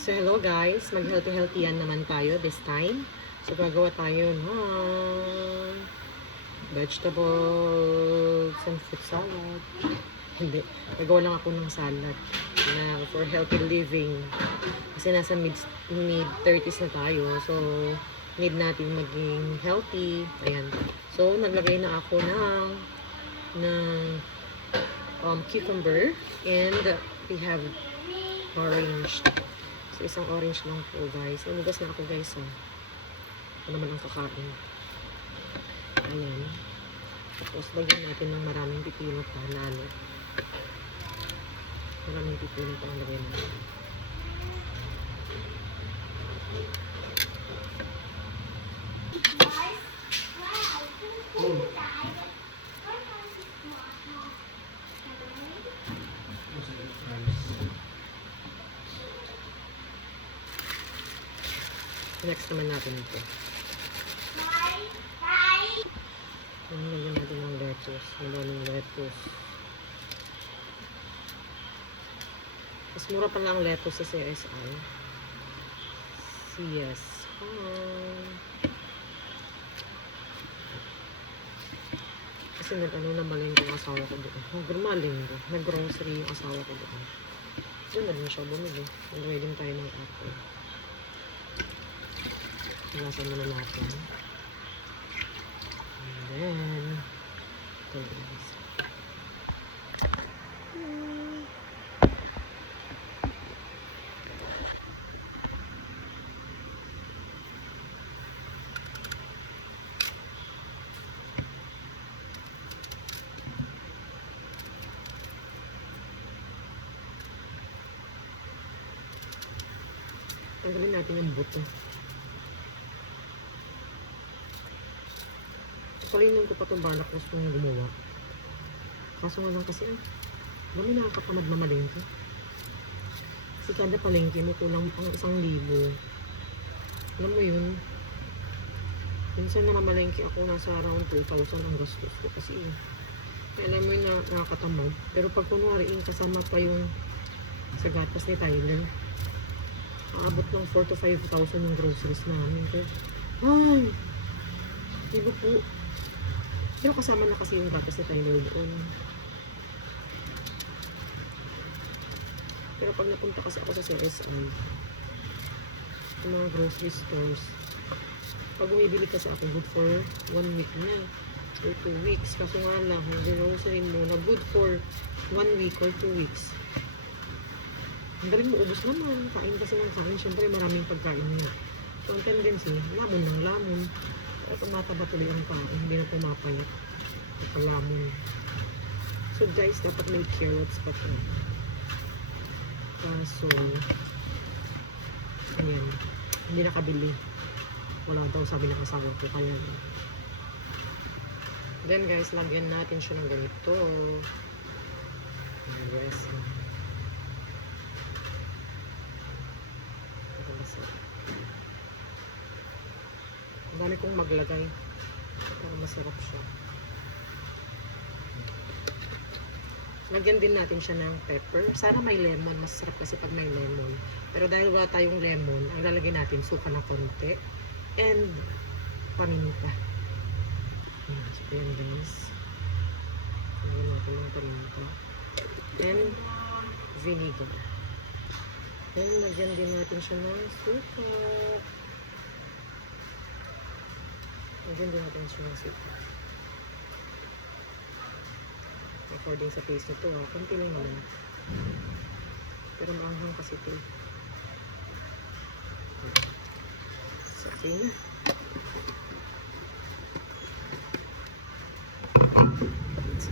So hello guys, mag-healthy yan naman tayo this time. So gagawa tayo ng vegetables and fruit salad. Hindi, gagawa lang ako ng salad na for healthy living. Kasi nasa mid-30s na tayo. So need natin maging healthy. Ayan. So naglagay na ako ng cucumber, and we have orange. So, isang orange lang po, guys. Nanugas na ako, guys, ha. Ako naman ang kakain. Ayan. Tapos, lagyan natin ng maraming pipino pa na ano. Maraming pipino pa ang lagyan natin. Next naman natin ito. Lagyan natin ng lettuce. Maraming lettuce. Mas mura pa lang lettuce sa CSI. CS. Kasi namalinggo yung asawa ko doon. Nag-grocery yung asawa ko doon. Doon na rin siya bumili. Nag-ready din tayo ng apple. Ilasan muna natin. And then, ito guys. Tanggalin natin yung buto. Kalinan ko pa itong balak gusto nyo gumawa. Kaso nga lang kasi, dami nakakatamad na malengke. Kasi kada palengke mo kulang pang 1,000. Alam mo yun, minsan na mamalengke ako, nasa around 2,000 ang gastos ko. Kasi, alam mo yun na nakakatamad. Pero pag kunwari kasama pa yung sa gatas ni Tyler, aabot ng 4,000 to 5,000 yung groceries namin. Kaya, ay, iba po. Pero kasama na kasi yung gatas ni Tyler doon. Pero pag napunta kasi ako sa CSI, yung mga grocery stores, pag bumibili kasi ako, good for 1 week na. Or 2 weeks. Kasi nga lang, yung grocery mo na good for 1 week or 2 weeks. Ang galing mo, ubos naman. Kain kasi ng kain. Siyempre, maraming pagkain nga. So, ang tendency, lamon ng lamon. Kaya tumataba tuloy ang kain. Hindi na pumapayat. Lamon. So, guys, dapat may carrots pa ito. Kaso, ayan. Hindi nakabili. Wala daw, sabi ng asawa ko. Kaya, then, guys, lagyan natin siya ng ganito. Yes. Ang dami kong maglagay para masarap siya. Lagyan din natin siya ng pepper. Sana may lemon. Masarap kasi pag may lemon. Pero dahil wala tayong lemon, ang lalagyan natin suka na konti and paminta. So yan guys. Lagyan natin ng paminta and vinegar. Then lagyan din natin siya ng suka. Lagyan din natin siya ng suka. According sa taste nito, konti lang naman. Pero maanghang kasi ito. So, okay na. It's